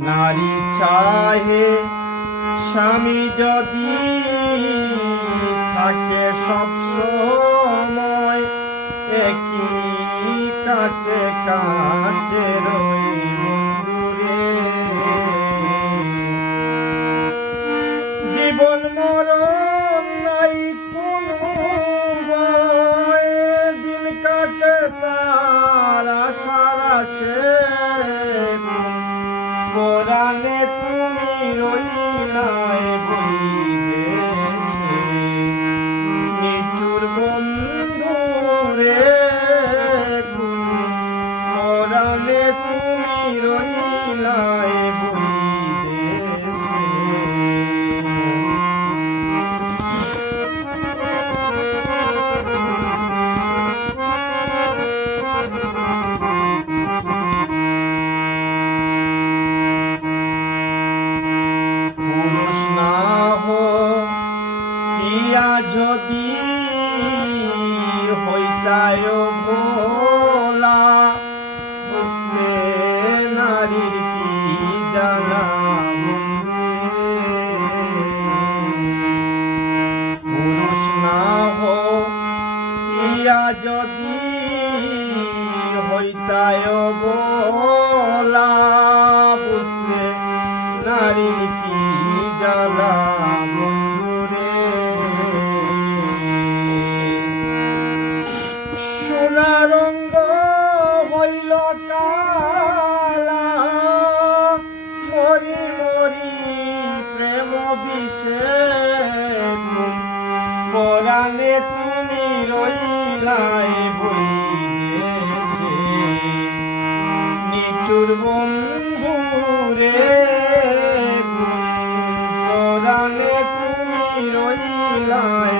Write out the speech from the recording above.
নারী চাহে স্বামী যদি থাকে সব সময় একই কাটে কাটে রই বন্ধুরে জীবন মরণ নাই কোনো ভয় দিন কাটে তার আশার আসে পরাণে তুমি রইলাই বৈদেশে নিঠুর বন্ধু রে পরাণে তুমি রইলাই যদি হইতায় ভোলা বুঝতে নারীর কি জ্বালা পুরুষ না হইয়া যদি হইতায় ভোলা বুঝতে নারীর কি জ্বালা রঙ্গ হইল কালা মরি মরি প্রেম বিষে পরাণে তুমি রইলাই বৈদেশে নিঠুর বন্ধু রে পরাণে তুমি রইলাই